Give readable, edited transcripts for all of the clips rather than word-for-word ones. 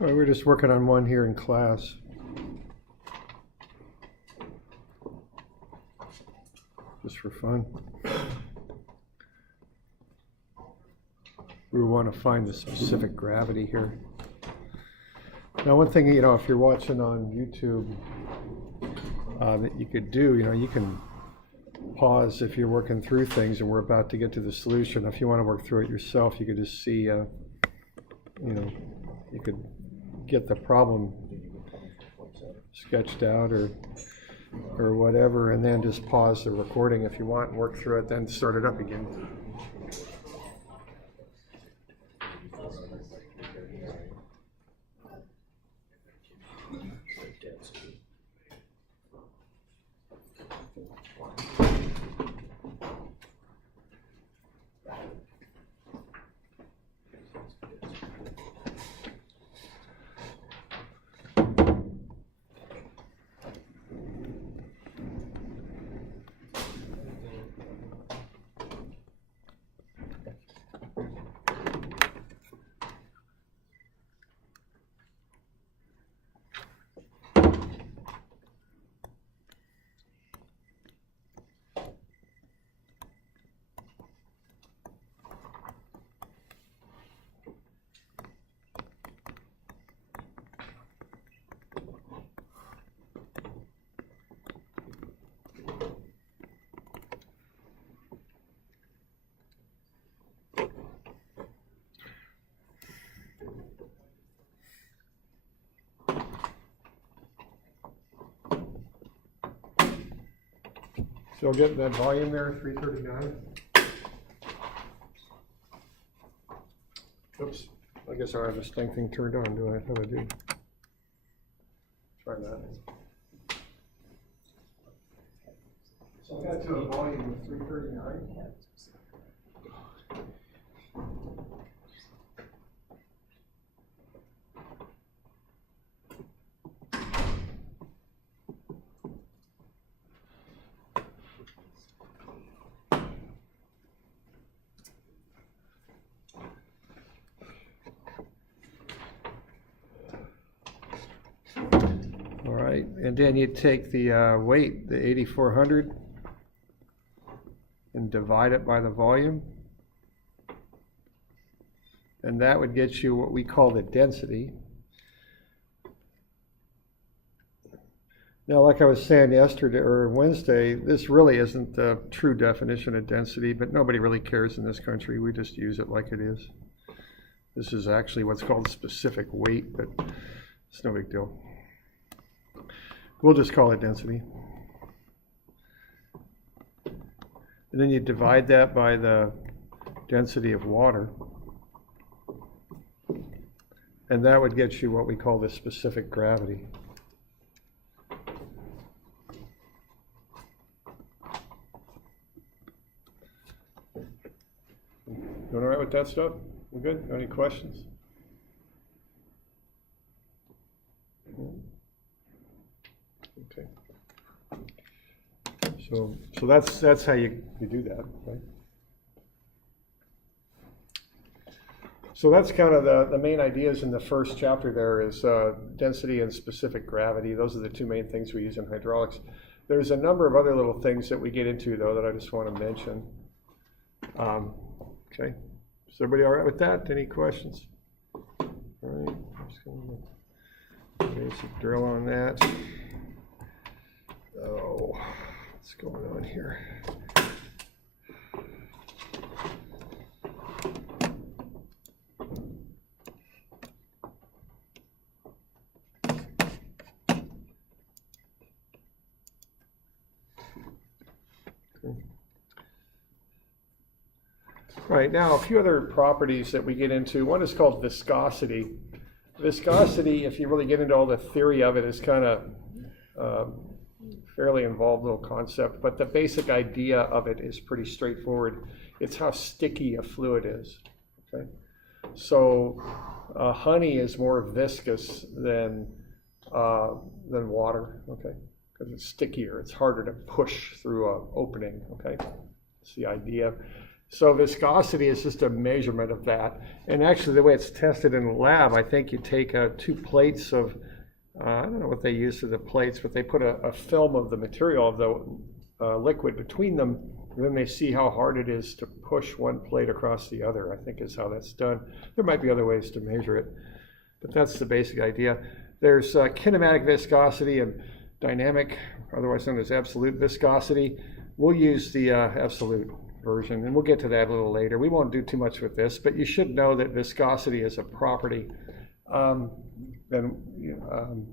Well, we're just working on one here in class. Just for fun. We want to find the specific gravity here. Now, one thing, if you're watching on YouTube, that you could do, you can pause if you're working through things and we're about to get to the solution. If you want to work through it yourself, you could just see, you could get the problem sketched out or whatever, and then just pause the recording if you want and work through it, then start it up again. Still getting that volume there, 339. Oops, I guess I have this dang thing turned on, do I? How do I do? Try that. So I got to a volume of 339. And then you take the weight, the 8,400, and divide it by the volume. And that would get you what we call the density. Now, like I was saying yesterday or Wednesday, this really isn't the true definition of density, but nobody really cares in this country. We just use it like it is. This is actually what's called specific weight, but it's no big deal. We'll just call it density. And then you divide that by the density of water. And that would get you what we call the specific gravity. You all right with that stuff? We good? Any questions? Okay. So that's how you do that, right? So that's kind of the main ideas in the first chapter there is density and specific gravity. Those are the two main things we use in hydraulics. There's a number of other little things that we get into, though, that I just want to mention. Okay. Is everybody all right with that? Any questions? All right. I'm just going to basic drill on that. Oh, what's going on here? Right, now a few other properties that we get into. One is called viscosity. Viscosity, if you really get into all the theory of it, is kind of fairly involved little concept, but the basic idea of it is pretty straightforward. It's how sticky a fluid is. Okay, so honey is more viscous than water. Okay, because it's stickier. It's harder to push through an opening. Okay, that's the idea. So viscosity is just a measurement of that. And actually the way it's tested in the lab, I think you take 2 plates of, I don't know what they use for the plates, but they put a film of the material of the liquid between them, and then they see how hard it is to push one plate across the other, I think is how that's done. There might be other ways to measure it, but that's the basic idea. There's kinematic viscosity and dynamic, otherwise known as absolute viscosity. We'll use the absolute version, and we'll get to that a little later. We won't do too much with this, but you should know that viscosity is a property that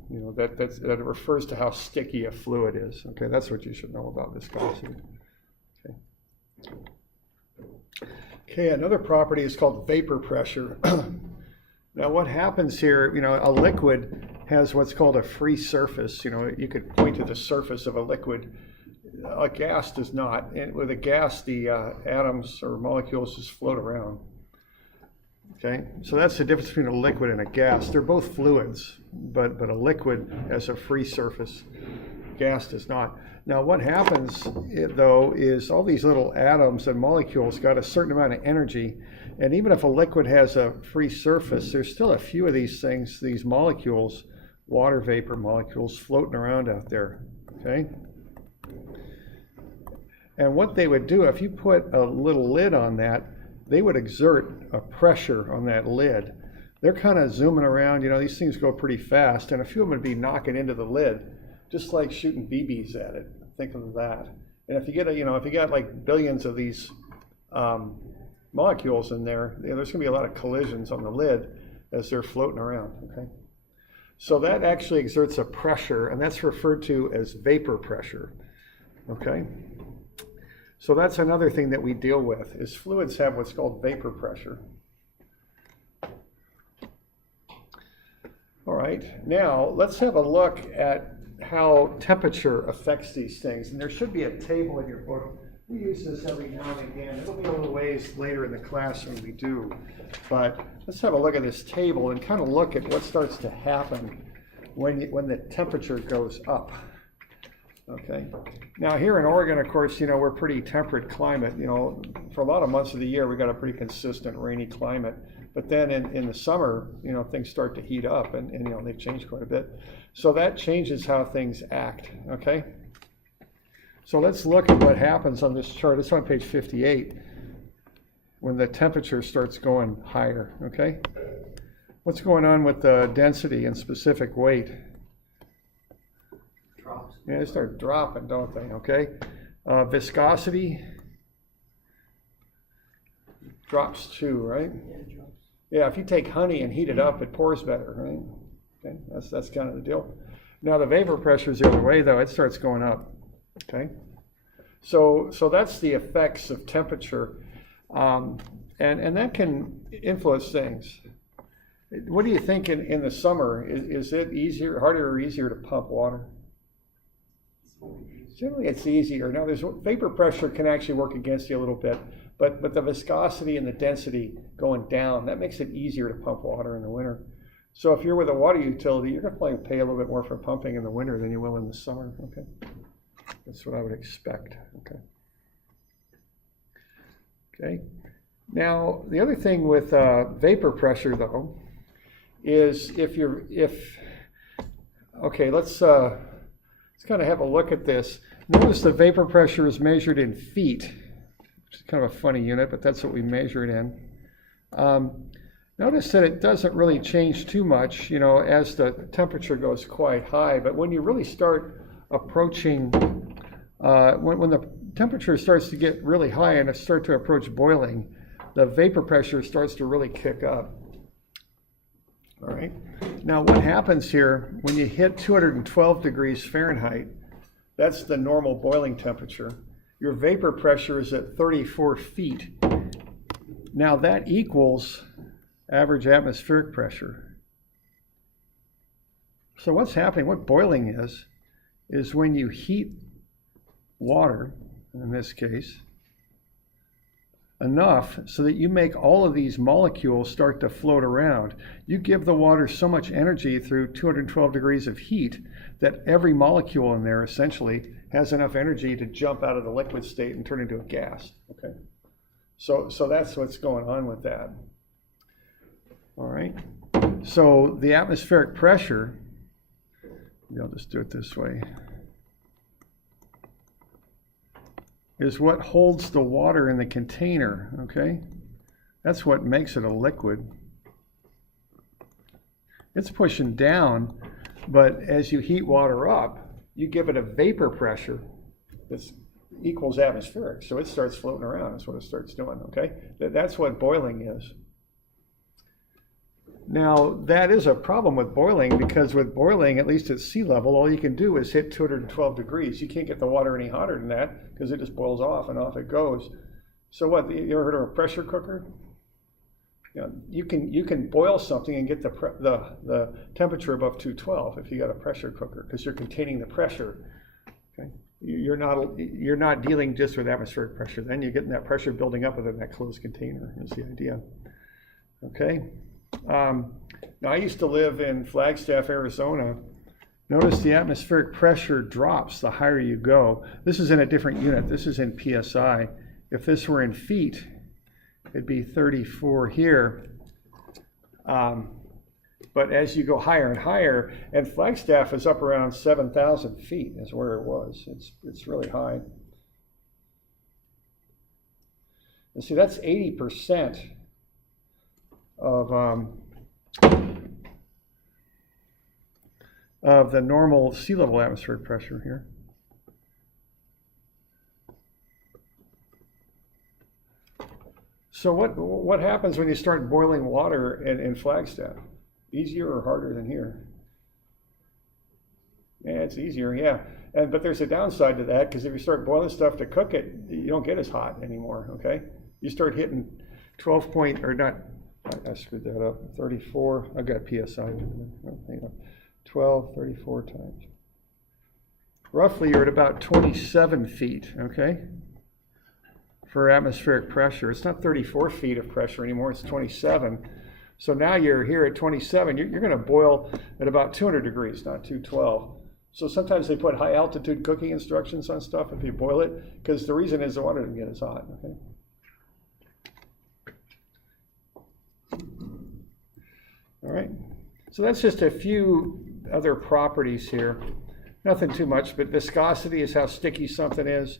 it refers to how sticky a fluid is. Okay, that's what you should know about viscosity. Okay, another property is called vapor pressure. Now what happens here, a liquid has what's called a free surface. You could point to the surface of a liquid. A gas does not. And with a gas, the atoms or molecules just float around. Okay, so that's the difference between a liquid and a gas. They're both fluids, but a liquid has a free surface. Gas does not. Now what happens, though, is all these little atoms and molecules got a certain amount of energy, and even if a liquid has a free surface, there's still a few of these things, these molecules, water vapor molecules, floating around out there, okay? And what they would do, if you put a little lid on that, they would exert a pressure on that lid. They're kind of zooming around, these things go pretty fast, and a few of them would be knocking into the lid, just like shooting BBs at it. Think of that. And if you get if you got like billions of these molecules in there, there's going to be a lot of collisions on the lid as they're floating around. Okay. So that actually exerts a pressure, and that's referred to as vapor pressure. Okay. So that's another thing that we deal with, is fluids have what's called vapor pressure. All right, now let's have a look at how temperature affects these things. And there should be a table in your book. We use this every now and again. It'll be a little ways later in the class when we do. But let's have a look at this table and kind of look at what starts to happen when the temperature goes up. Okay. Now here in Oregon, of course, we're pretty temperate climate. For a lot of months of the year, we got a pretty consistent rainy climate. But then in the summer, things start to heat up, and they've changed quite a bit. So that changes how things act. Okay. So let's look at what happens on this chart. It's on page 58 when the temperature starts going higher. Okay. What's going on with the density and specific weight? Yeah, they start dropping, don't they? Okay. Viscosity drops too, right? Yeah, if you take honey and heat it up, it pours better, right? Okay, that's kind of the deal. Now the vapor pressure is the other way, though. It starts going up. Okay. So that's the effects of temperature, and that can influence things. What do you think in the summer? Is it harder or easier to pump water? Generally, it's easier. Now, vapor pressure can actually work against you a little bit, but the viscosity and the density going down, that makes it easier to pump water in the winter. So if you're with a water utility, you're going to probably pay a little bit more for pumping in the winter than you will in the summer. Okay, that's what I would expect. Okay. Now, the other thing with vapor pressure, though, is let's kind of have a look at this. Notice the vapor pressure is measured in feet, which is kind of a funny unit, but that's what we measure it in. Notice that it doesn't really change too much, as the temperature goes quite high. But when you really start approaching, when the temperature starts to get really high and it starts to approach boiling, the vapor pressure starts to really kick up. All right. Now, what happens here when you hit 212 degrees Fahrenheit? That's the normal boiling temperature. Your vapor pressure is at 34 feet. Now, that equals average atmospheric pressure. So what's happening, what boiling is when you heat water, in this case, enough so that you make all of these molecules start to float around. You give the water so much energy through 212 degrees of heat that every molecule in there essentially has enough energy to jump out of the liquid state and turn into a gas. Okay. So that's what's going on with that. All right. So the atmospheric pressure, maybe I'll just do it this way, is what holds the water in the container, okay? That's what makes it a liquid. It's pushing down, but as you heat water up, you give it a vapor pressure that equals atmospheric, so it starts floating around. That's what it starts doing, okay? That's what boiling is. Now, that is a problem with boiling, because with boiling, at least at sea level, all you can do is hit 212 degrees. You can't get the water any hotter than that, because it just boils off and off it goes. So what, you ever heard of a pressure cooker? You know, you can boil something and get the temperature above 212 if you got a pressure cooker, because you're containing the pressure. Okay? You're not dealing just with atmospheric pressure. Then you're getting that pressure building up within that closed container, is the idea. Okay? Now, I used to live in Flagstaff, Arizona. Notice the atmospheric pressure drops the higher you go. This is in a different unit. This is in PSI. If this were in feet, it'd be 34 here. But as you go higher and higher, and Flagstaff is up around 7,000 feet is where it was. It's really high. And see, that's 80% of the normal sea level atmospheric pressure here. So what happens when you start boiling water in Flagstaff? Easier or harder than here? Yeah, it's easier, yeah. But there's a downside to that, because if you start boiling stuff to cook it, you don't get as hot anymore, okay? You start hitting 12 point, or not, I screwed that up, 34, I've got PSI, 12, 34 times. Roughly you're at about 27 feet, okay? For atmospheric pressure. It's not 34 feet of pressure anymore, it's 27. So now you're here at 27, you're going to boil at about 200 degrees, not 212. So sometimes they put high altitude cooking instructions on stuff if you boil it, because the reason is the water doesn't get as hot. Okay? All right, so that's just a few other properties here. Nothing too much, but viscosity is how sticky something is.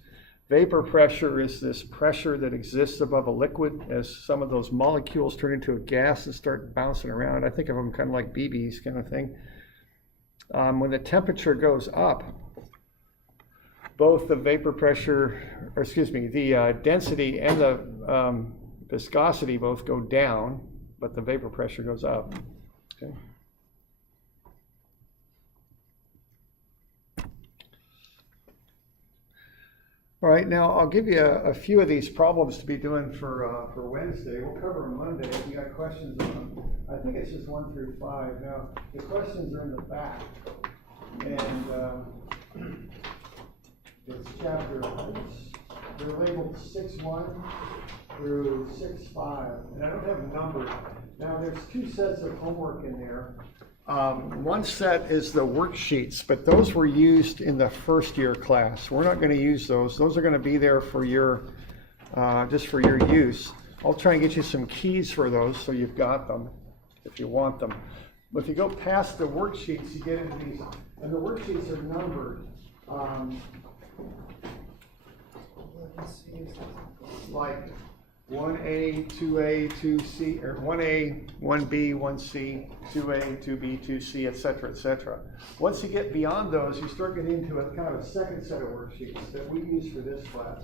Vapor pressure is this pressure that exists above a liquid as some of those molecules turn into a gas and start bouncing around. I think of them kind of like BBs kind of thing. When the temperature goes up, both the vapor pressure, or excuse me, the density and the viscosity both go down, but the vapor pressure goes up. Okay. All right, now I'll give you a few of these problems to be doing for Wednesday. We'll cover them Monday if you got questions on them. I think it's just 1 through 5. Now, the questions are in the back, and it's chapter, they're labeled 6.1 through 6.5, and I don't have them numbered. Now, there's 2 sets of homework in there. One set is the worksheets, but those were used in the first year class. We're not going to use those. Those are going to be there for your, just for your use. I'll try and get you some keys for those so you've got them if you want them. But if you go past the worksheets, you get into these, and the worksheets are numbered. Like 1A, 2A, 2C, or 1A, 1B, 1C, 2A, 2B, 2C, etc., etc. Once you get beyond those, you start getting into a kind of a second set of worksheets that we use for this class.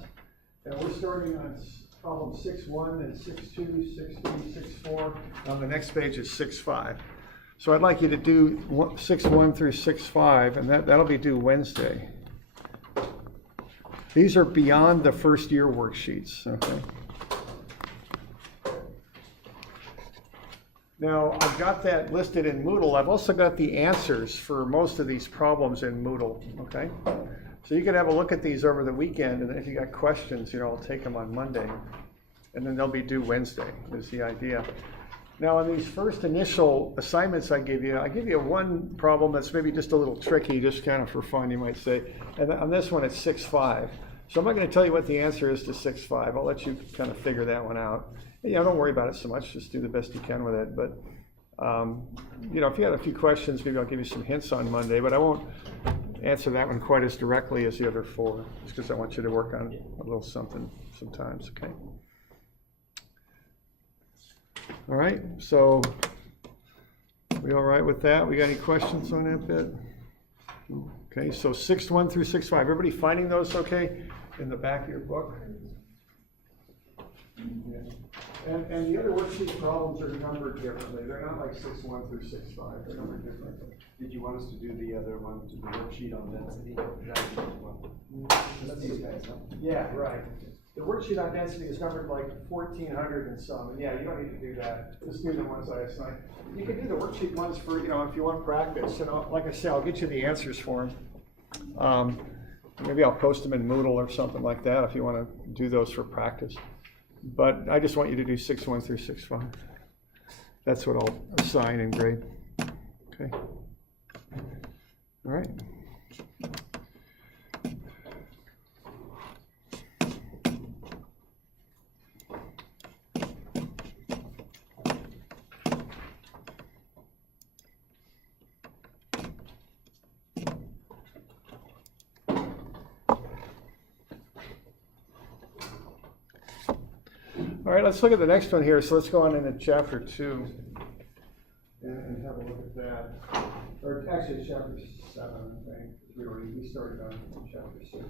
And we're starting on problem 6.1 and 6.2, 6.3, 6.4. On the next page is 6.5. So I'd like you to do 6.1 through 6.5, and that'll be due Wednesday. These are beyond the first year worksheets, okay? Now, I've got that listed in Moodle. I've also got the answers for most of these problems in Moodle, okay? So you can have a look at these over the weekend, and then if you got questions, I'll take them on Monday. And then they'll be due Wednesday, is the idea. Now, on these first initial assignments I give you one problem that's maybe just a little tricky, just kind of for fun, you might say. And on this one, it's 6.5. So I'm not going to tell you what the answer is to 6.5. I'll let you kind of figure that one out. Don't worry about it so much. Just do the best you can with it. But, if you had a few questions, maybe I'll give you some hints on Monday. But I won't answer that one quite as directly as the other 4, just because I want you to work on a little something sometimes, okay? All right, so we all right with that? We got any questions on that bit? Okay, so 6.1 through 6.5. Everybody finding those okay in the back of your book? Yeah. And the other worksheet problems are numbered differently. They're not like 6.1 through 6.5. They're numbered differently. Did you want us to do the other one, to the worksheet on density? That's these guys, huh? Yeah, right. The worksheet on density is numbered like 1,400 and some. And yeah, you don't need to do that. Just do the ones I assigned. You can do the worksheet ones for, if you want practice. And like I said, I'll get you the answers for them. Maybe I'll post them in Moodle or something like that if you want to do those for practice. But I just want you to do 6.1 through 6.5. That's what I'll assign and grade. Okay. All right. All right, let's look at the next one here. So let's go on into chapter 2 and have a look at that. Or actually, chapter 7, I think. We started on chapter 6.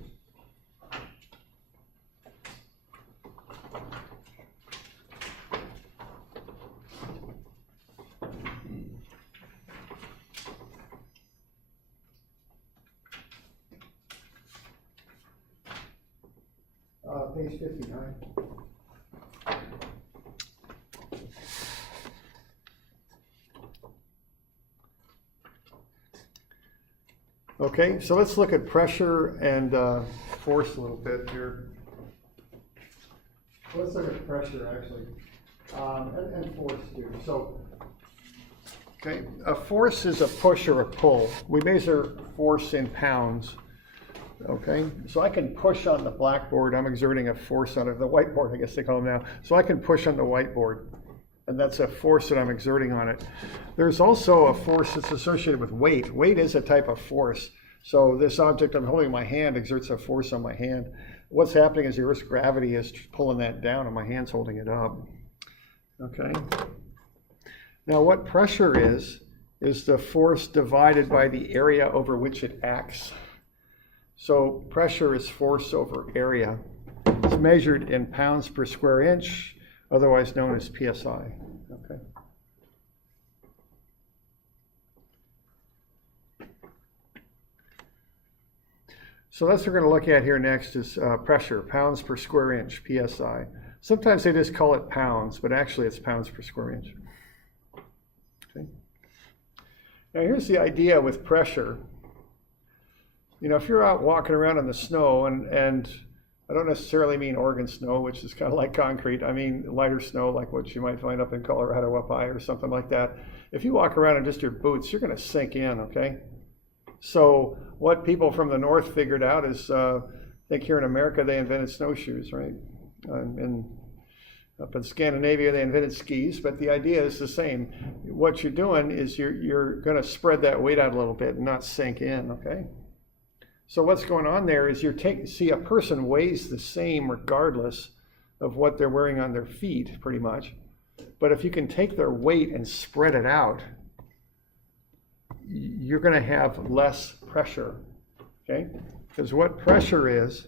Page 59. Okay, so let's look at pressure and force a little bit here. Let's look at pressure actually, and force too. So, okay, a force is a push or a pull. We measure force in pounds. Okay, so I can push on the blackboard. I'm exerting a force on it. The whiteboard, I guess they call them now. So I can push on the whiteboard, and that's a force that I'm exerting on it. There's also a force that's associated with weight. Weight is a type of force. So this object I'm holding in my hand exerts a force on my hand. What's happening is the Earth's gravity is pulling that down, and my hand's holding it up. Okay. Now what pressure is the force divided by the area over which it acts. So pressure is force over area. It's measured in pounds per square inch, otherwise known as PSI. Okay. So that's what we're going to look at here next is pressure, pounds per square inch, PSI. Sometimes they just call it pounds, but actually it's pounds per square inch. Okay. Now here's the idea with pressure. If you're out walking around in the snow, and I don't necessarily mean Oregon snow, which is kind of like concrete. I mean lighter snow, like what you might find up in Colorado up high or something like that. If you walk around in just your boots, you're going to sink in, okay? So what people from the north figured out is, I think here in America they invented snowshoes, right? And up in Scandinavia they invented skis, but the idea is the same. What you're doing is you're going to spread that weight out a little bit and not sink in, okay? So what's going on there is see a person weighs the same regardless of what they're wearing on their feet, pretty much. But if you can take their weight and spread it out, you're going to have less pressure, okay? Because what pressure is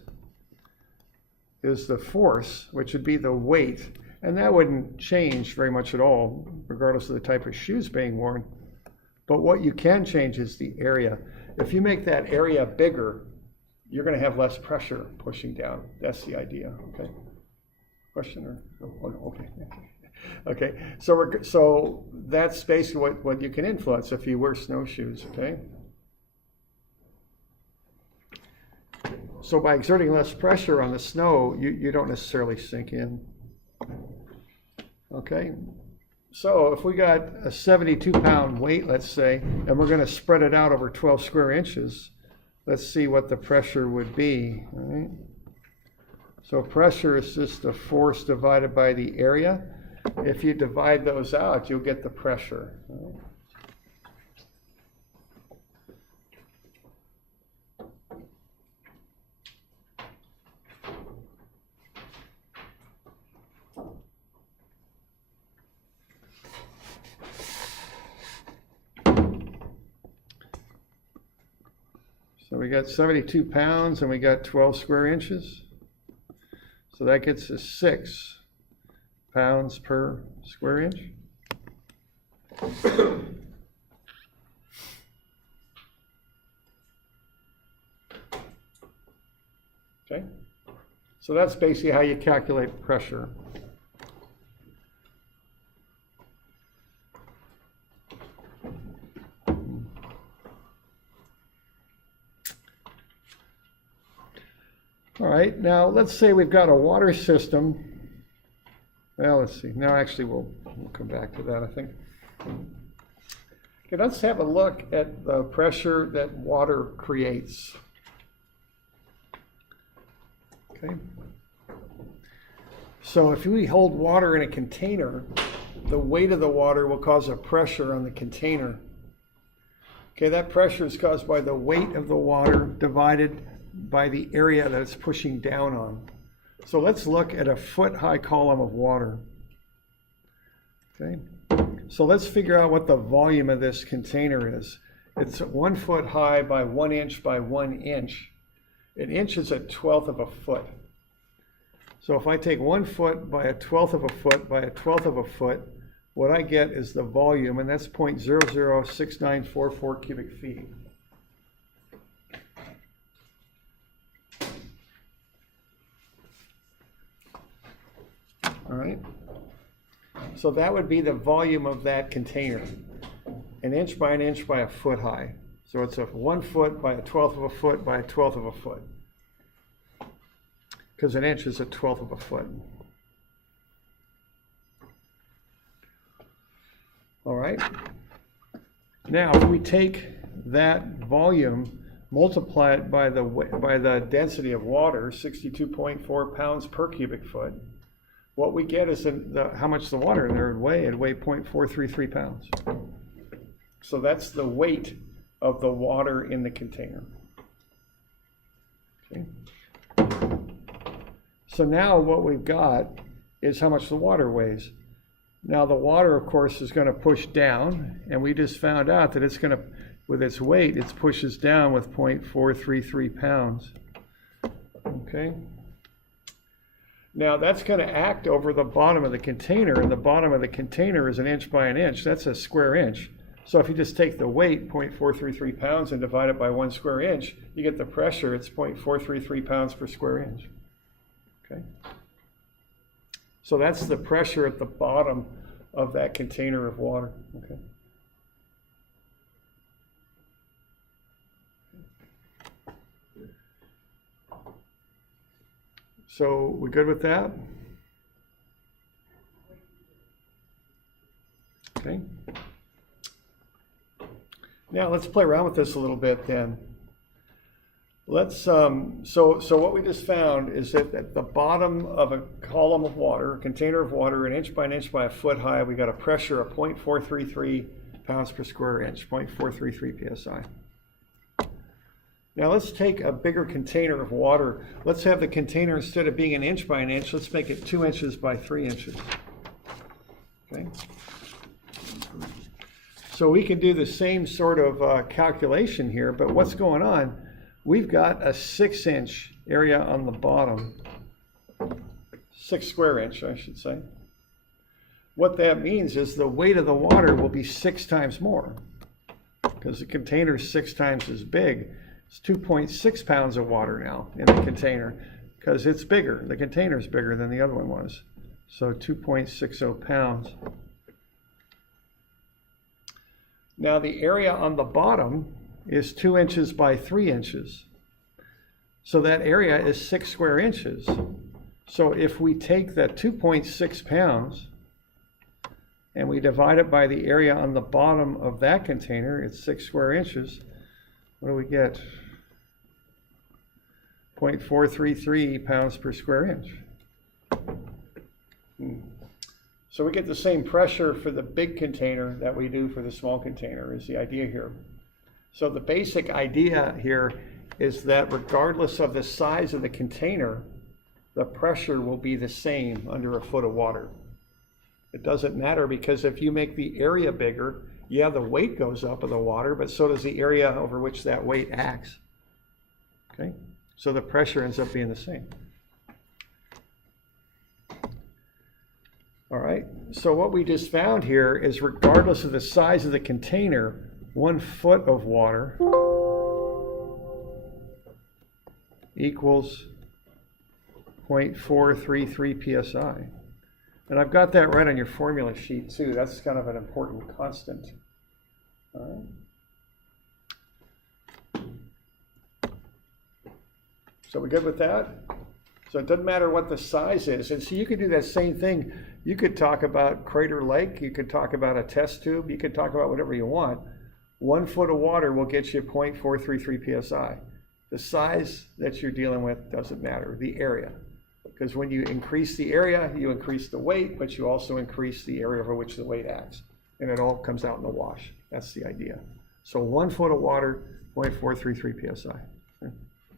the force, which would be the weight, and that wouldn't change very much at all, regardless of the type of shoes being worn. But what you can change is the area. If you make that area bigger, you're going to have less pressure pushing down. That's the idea, okay? Question or? Oh, no, okay. Okay, so that's basically what you can influence if you wear snowshoes, okay? So by exerting less pressure on the snow, you don't necessarily sink in. Okay, so if we got a 72-pound weight, let's say, and we're going to spread it out over 12 square inches, let's see what the pressure would be, all right? So pressure is just the force divided by the area. If you divide those out, you'll get the pressure. So we got 72 pounds and we got 12 square inches. So that gets us 6 pounds per square inch. Okay, so that's basically how you calculate pressure. All right, now let's say we've got a water system. Well, let's see. Now, actually, we'll come back to that, I think. Okay, let's have a look at the pressure that water creates. Okay. So if we hold water in a container, the weight of the water will cause a pressure on the container. Okay, that pressure is caused by the weight of the water divided by the area that it's pushing down on. So let's look at a foot-high column of water. Okay, so let's figure out what the volume of this container is. It's 1 foot high by 1 inch by 1 inch. An inch is 1/12 of a foot. So if I take 1 foot by 1/12 of a foot by 1/12 of a foot, what I get is the volume, and that's 0.006944 cubic feet. All right, so that would be the volume of that container, an inch by an inch by a foot high. So it's 1 foot by 1/12 of a foot by 1/12 of a foot, because an inch is 1/12 of a foot. All right, now if we take that volume, multiply it by the density of water, 62.4 pounds per cubic foot, what we get is how much the water in there would weigh. It'd weigh 0.433 pounds. So that's the weight of the water in the container. Okay. So now what we've got is how much the water weighs. Now the water, of course, is going to push down, and we just found out that it's going to, with its weight, it pushes down with 0.433 pounds. Okay. Now that's going to act over the bottom of the container, and the bottom of the container is 1 inch by 1 inch. That's a square inch. So if you just take the weight, 0.433 pounds, and divide it by 1 square inch, you get the pressure. It's 0.433 pounds per square inch. Okay. So that's the pressure at the bottom of that container of water. Okay. So we good with that? Okay. Now let's play around with this a little bit then. Let's so what we just found is that at the bottom of a column of water, a container of water, 1 inch by 1 inch by a foot high, we got a pressure of 0.433 pounds per square inch, 0.433 psi. Now let's take a bigger container of water. Let's have the container, instead of being 1 inch by 1 inch, let's make it 2 inches by 3 inches. Okay. So we can do the same sort of calculation here, but what's going on? We've got a 6-inch area on the bottom, 6 square inch, I should say. What that means is the weight of the water will be 6 times more, because the container is 6 times as big. It's 2.6 pounds of water now in the container, because it's bigger. The container is bigger than the other one was. So 2.60 pounds. Now the area on the bottom is 2 inches by 3 inches. So that area is 6 square inches. So if we take that 2.6 pounds and we divide it by the area on the bottom of that container, it's 6 square inches. What do we get? 0.433 pounds per square inch. So we get the same pressure for the big container that we do for the small container is the idea here. So the basic idea here is that regardless of the size of the container, the pressure will be the same under a foot of water. It doesn't matter because if you make the area bigger, yeah, the weight goes up of the water, but so does the area over which that weight acts. Okay? So the pressure ends up being the same. All right, so what we just found here is regardless of the size of the container, 1 foot of water equals 0.433 psi. And I've got that right on your formula sheet too. That's kind of an important constant. All right. So we good with that? So it doesn't matter what the size is. And so you could do that same thing. You could talk about Crater Lake. You could talk about a test tube. You could talk about whatever you want. 1 foot of water will get you 0.433 psi. The size that you're dealing with doesn't matter, the area. Because when you increase the area, you increase the weight, but you also increase the area over which the weight acts. And it all comes out in the wash. That's the idea. So 1 foot of water, 0.433 psi.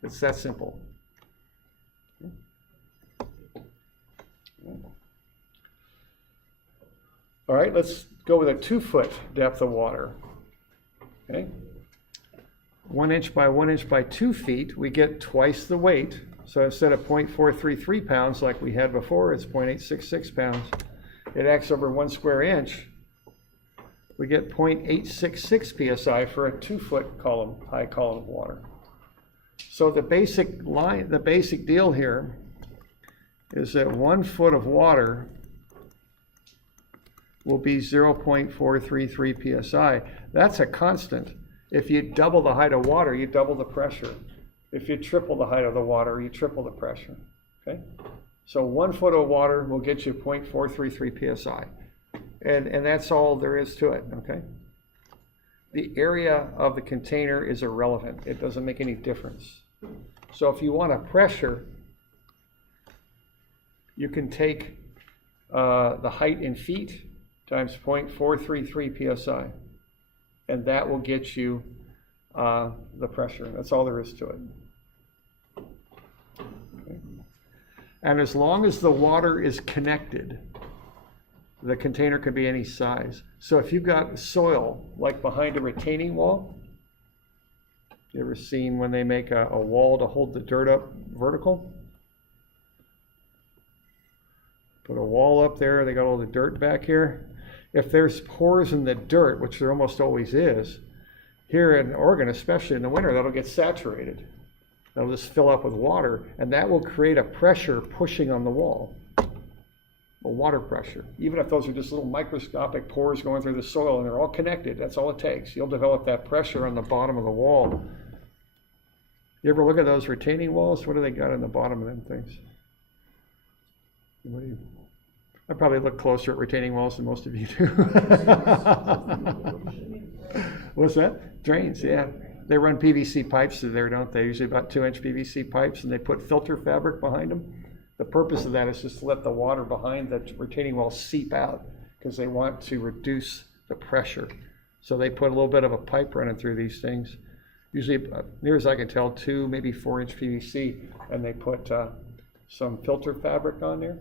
It's that simple. All right, let's go with a 2 foot depth of water. Okay, 1 inch by 1 inch by 2 feet, we get twice the weight. So instead of 0.433 pounds like we had before, it's 0.866 pounds. It acts over 1 square inch. We get 0.866 psi for a 2 foot column, high column of water. So the basic deal here is that 1 foot of water will be 0.433 psi. That's a constant. If you double the height of water, you double the pressure. If you triple the height of the water, you triple the pressure. Okay? So 1 foot of water will get you 0.433 psi. And that's all there is to it, okay? The area of the container is irrelevant. It doesn't make any difference. So if you want a pressure, you can take the height in feet times 0.433 psi, and that will get you the pressure. That's all there is to it. Okay. And as long as the water is connected, the container can be any size. So if you've got soil, like behind a retaining wall, you ever seen when they make a wall to hold the dirt up vertical? Put a wall up there, they got all the dirt back here. If there's pores in the dirt, which there almost always is, here in Oregon, especially in the winter, that'll get saturated. That'll just fill up with water, and that will create a pressure pushing on the wall, a water pressure. Even if those are just little microscopic pores going through the soil and they're all connected, that's all it takes. You'll develop that pressure on the bottom of the wall. You ever look at those retaining walls? What do they got on the bottom of them things? I probably look closer at retaining walls than most of you do. What's that? Drains, yeah. They run PVC pipes through there, don't they? Usually about 2-inch PVC pipes, and they put filter fabric behind them. The purpose of that is just to let the water behind the retaining wall seep out because they want to reduce the pressure. So they put a little bit of a pipe running through these things. Usually, near as I can tell, 2, maybe 4-inch PVC, and they put some filter fabric on there,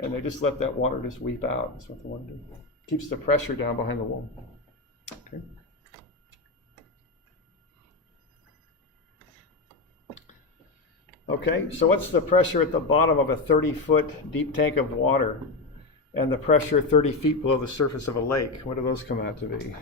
and they just let that water just weep out. That's what they want to do. Keeps the pressure down behind the wall. Okay. Okay, so what's the pressure at the bottom of a 30-foot deep tank of water and the pressure 30 feet below the surface of a lake? What do those come out to be?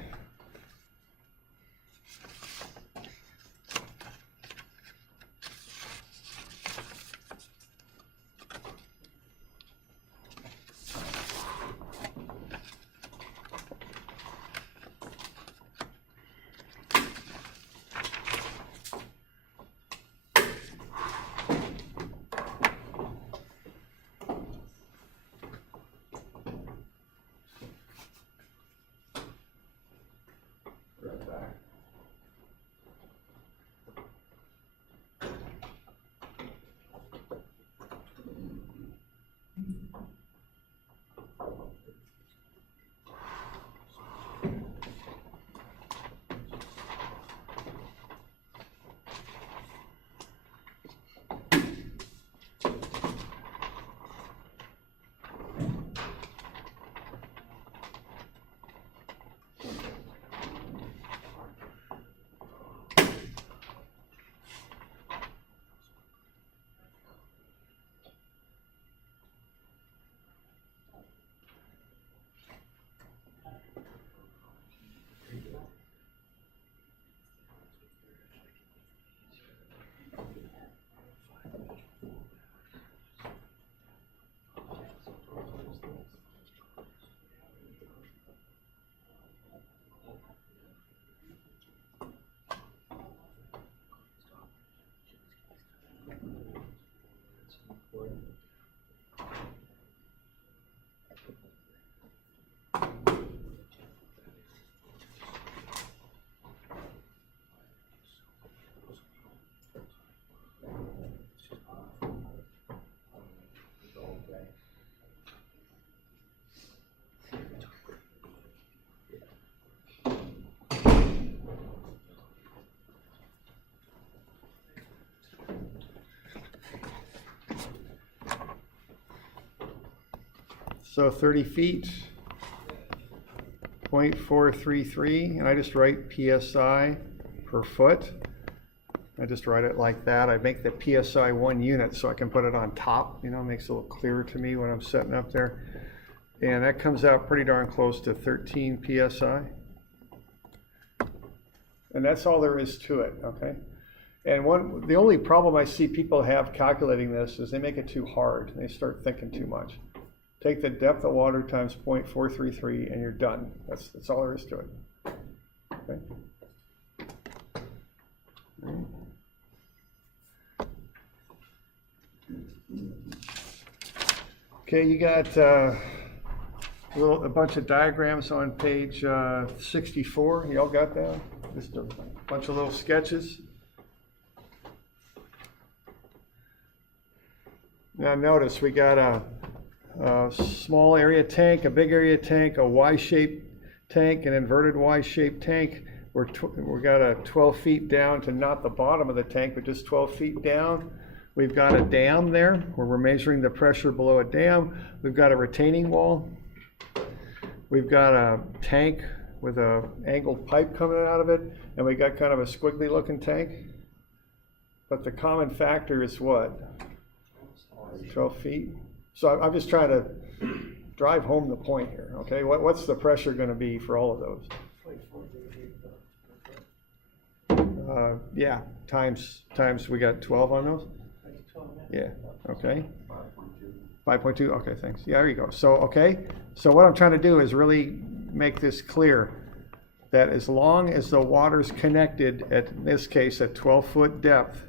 So 30 feet, 0.433, and I just write PSI per foot. I just write it like that. I make the PSI 1 unit so I can put it on top. You know, it makes it a little clearer to me when I'm setting up there. And that comes out pretty darn close to 13 PSI. And that's all there is to it, okay? And the only problem I see people have calculating this is they make it too hard. They start thinking too much. Take the depth of water times 0.433 and you're done. That's all there is to it. Okay? Okay, you got a bunch of diagrams on page 64. You all got that? Just a bunch of little sketches. Now notice we got a small area tank, a big area tank, a Y-shaped tank, an inverted Y-shaped tank. We got a 12 feet down to not the bottom of the tank, but just 12 feet down. We've got a dam there where we're measuring the pressure below a dam. We've got a retaining wall. We've got a tank with an angled pipe coming out of it, and we got kind of a squiggly looking tank. But the common factor is what? 12 feet. So I'm just trying to drive home the point here, okay? What's the pressure going to be for all of those? Yeah, times we got 12 on those? Yeah, okay. 5.2, okay, thanks. Yeah, there you go. So, okay, so what I'm trying to do is really make this clear that as long as the water's connected, in this case, at 12-foot depth,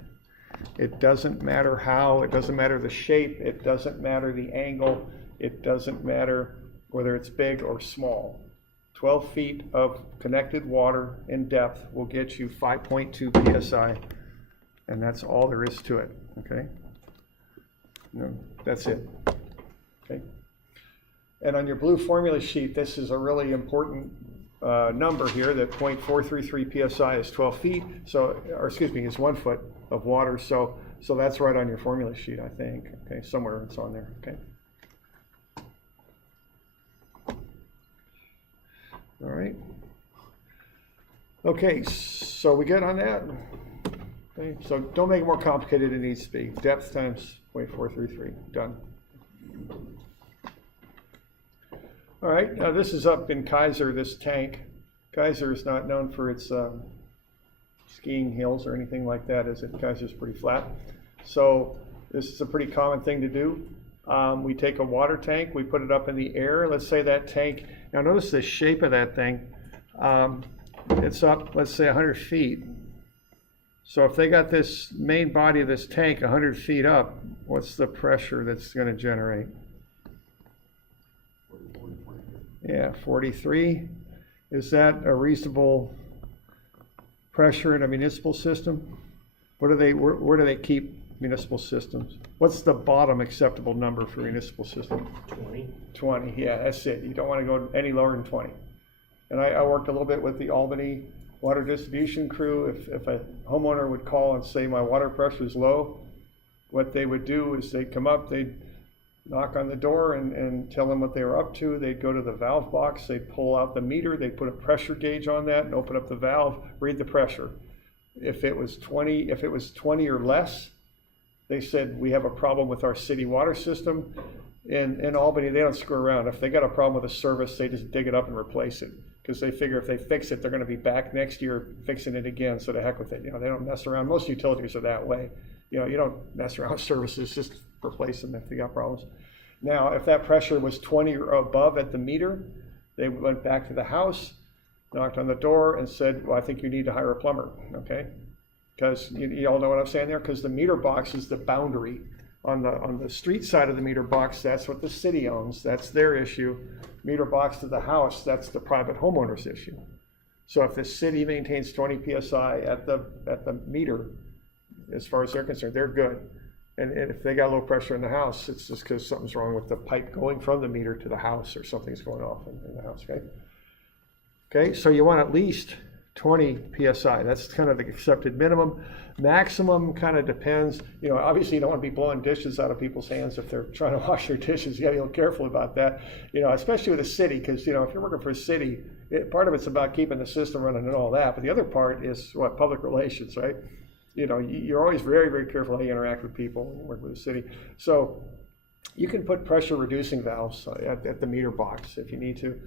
it doesn't matter how, it doesn't matter the shape, it doesn't matter the angle, it doesn't matter whether it's big or small. 12 feet of connected water in depth will get you 5.2 PSI, and that's all there is to it, okay? No, that's it, okay? And on your blue formula sheet, this is a really important number here, that 0.433 PSI is 12 feet, so, or excuse me, is 1 foot of water, so that's right on your formula sheet, I think, okay, somewhere it's on there, okay? All right. Okay, so we good on that? Okay, so don't make it more complicated than it needs to be. Depth times 0.433, done. All right, now this is up in Kaiser, this tank. Kaiser is not known for its skiing hills or anything like that, is it? Kaiser's pretty flat. So this is a pretty common thing to do. We take a water tank, we put it up in the air. Let's say that tank, now notice the shape of that thing. It's up, let's say 100 feet. So if they got this main body of this tank 100 feet up, what's the pressure that's going to generate? Yeah, 43. Is that a reasonable pressure in a municipal system? Where do they keep municipal systems? What's the bottom acceptable number for municipal system? 20. 20, yeah, that's it. You don't want to go any lower than 20. And I worked a little bit with the Albany water distribution crew. If a homeowner would call and say my water pressure is low, what they would do is they'd come up, they'd knock on the door and tell them what they were up to. They'd go to the valve box, they'd pull out the meter, they'd put a pressure gauge on that and open up the valve, read the pressure. If it was 20 or less, they said, we have a problem with our city water system. In Albany, they don't screw around. If they got a problem with a service, they just dig it up and replace it. Because they figure if they fix it, they're going to be back next year fixing it again, so to heck with it. You know, they don't mess around. Most utilities are that way. You know, you don't mess around with services, just replace them if they got problems. Now, if that pressure was 20 or above at the meter, they went back to the house, knocked on the door and said, well, I think you need to hire a plumber, okay? Because you all know what I'm saying there? Because the meter box is the boundary. On the street side of the meter box, that's what the city owns. That's their issue. Meter box to the house, that's the private homeowner's issue. So if the city maintains 20 PSI at the meter, as far as they're concerned, they're good. And if they got low pressure in the house, it's just because something's wrong with the pipe going from the meter to the house, or something's going off in the house, okay? Okay, so you want at least 20 psi. That's kind of the accepted minimum. Maximum kind of depends. You know, obviously you don't want to be blowing dishes out of people's hands if they're trying to wash their dishes. You got to be a little careful about that. You know, especially with a city, because, you know, if you're working for a city, part of it's about keeping the system running and all that, but the other part is what, public relations, right? You know, you're always very, very careful how you interact with people when you work with a city. So you can put pressure reducing valves at the meter box if you need to.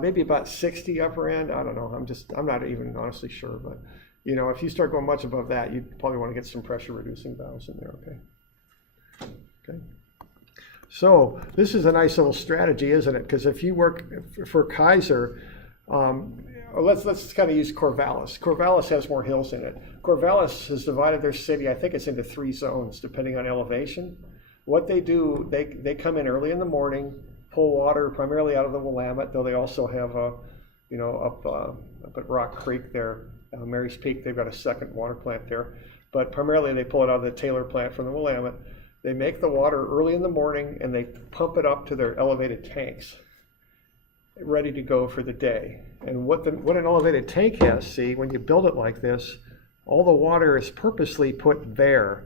Maybe about 60 upper end. I don't know. I'm not even honestly sure. But, you know, if you start going much above that, you probably want to get some pressure reducing valves in there. Okay. So this is a nice little strategy, isn't it? Because if you work for Kaiser, let's kind of use Corvallis. Corvallis has more hills in it. Corvallis has divided their city, I think it's into 3 zones, depending on elevation. What they do, they come in early in the morning, pull water primarily out of the Willamette, though they also have up at Rock Creek there, Mary's Peak, they've got a second water plant there. But primarily they pull it out of the Taylor plant from the Willamette. They make the water early in the morning and they pump it up to their elevated tanks, ready to go for the day. And what an elevated tank has, see, when you build it like this, all the water is purposely put there.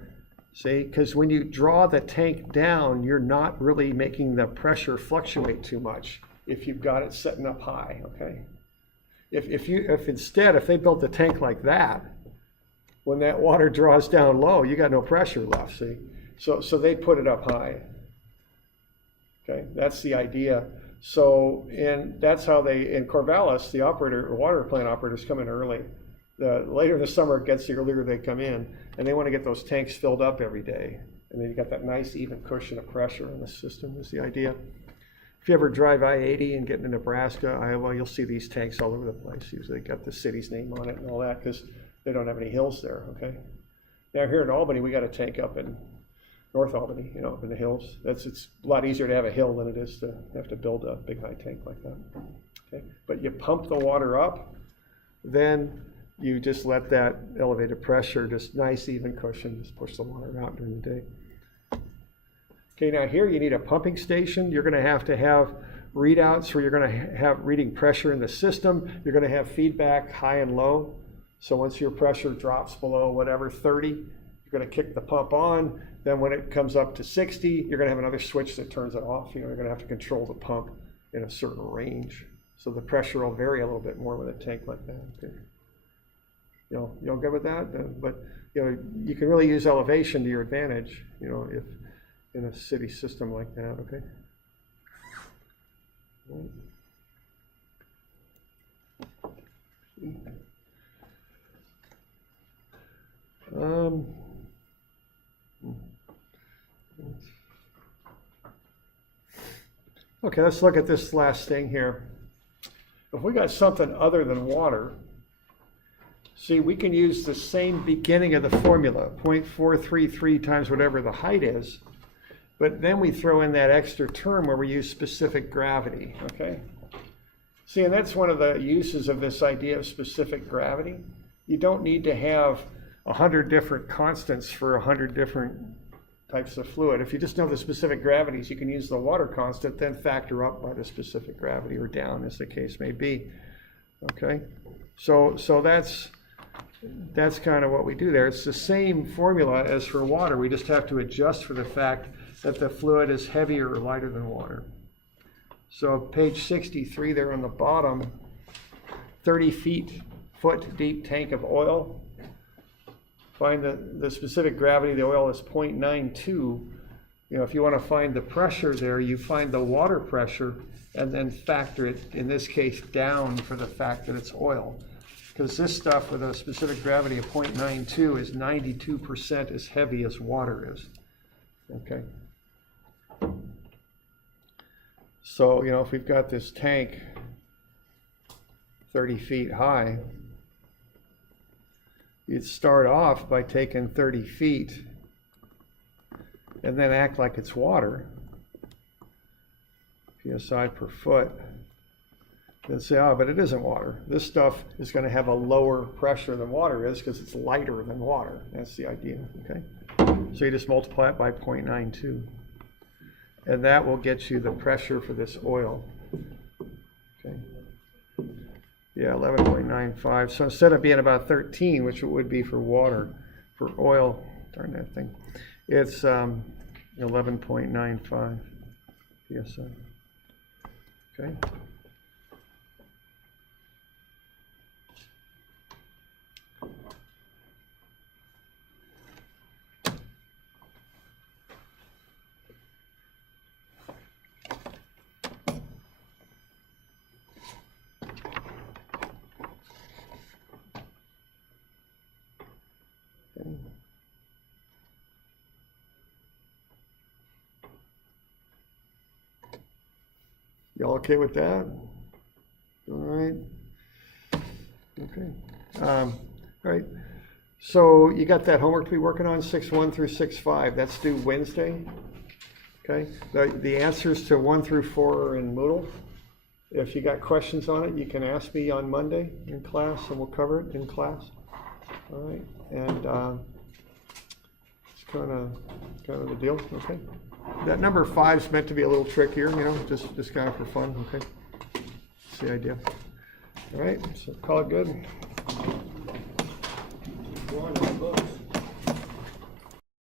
See, because when you draw the tank down, you're not really making the pressure fluctuate too much if you've got it setting up high, okay? If instead they built the tank like that, when that water draws down low, you got no pressure left, see? So they put it up high, okay? That's the idea. So, and that's how in Corvallis, the water plant operators come in early. The later the summer it gets, the earlier they come in, and they want to get those tanks filled up every day. And then you got that nice even cushion of pressure in the system is the idea. If you ever drive I-80 and get into Nebraska, Iowa, you'll see these tanks all over the place. Usually got the city's name on it and all that because they don't have any hills there, okay? Now here in Albany, we got a tank up in North Albany, you know, up in the hills. It's a lot easier to have a hill than it is to have to build a big high tank like that, okay? But you pump the water up, then you just let that elevated pressure, just nice even cushion, just push the water out during the day. Okay, now here you need a pumping station. You're going to have readouts where you're going to have reading pressure in the system. You're going to have feedback high and low. So once your pressure drops below whatever 30, you're going to kick the pump on. Then when it comes up to 60, you're going to have another switch that turns it off. You know, you're going to have to control the pump in a certain range. So the pressure will vary a little bit more with a tank like that. Okay. You know good with that? But you know, you can really use elevation to your advantage, you know, if in a city system like that, okay? Okay, let's look at this last thing here. If we got something other than water, see, we can use the same beginning of the formula, 0.433 times whatever the height is, but then we throw in that extra term where we use specific gravity, okay? See, and that's one of the uses of this idea of specific gravity. You don't need to have 100 different constants for 100 different types of fluid. If you just know the specific gravities, you can use the water constant, then factor up by the specific gravity or down, as the case may be, okay? So that's kind of what we do there. It's the same formula as for water. We just have to adjust for the fact that the fluid is heavier or lighter than water. So page 63 there on the bottom, 30 foot deep tank of oil. Find the specific gravity of the oil is 0.92. You know, if you want to find the pressure there, you find the water pressure and then factor it, in this case, down for the fact that it's oil. Because this stuff with a specific gravity of 0.92 is 92% as heavy as water is. Okay. So, you know, if we've got this tank 30 feet high, you'd start off by taking 30 feet and then act like it's water, psi per foot. Then say, oh, but it isn't water. This stuff is going to have a lower pressure than water is because it's lighter than water. That's the idea, okay? So you just multiply it by 0.92. And that will get you the pressure for this oil, okay? Yeah, 11.95. So instead of being about 13, which it would be for water, for oil, darn that thing, it's 11.95 psi. Okay. Y'all okay with that? All right. Okay. All right. So you got that homework to be working on, 6.1 through 6.5. That's due Wednesday. Okay. The answers to 1 through 4 are in Moodle. If you got questions on it, you can ask me on Monday in class, and we'll cover it in class. All right. And it's kind of the deal. Okay. That number 5 is meant to be a little trickier, just kind of for fun, okay? That's the idea. All right, so call it good.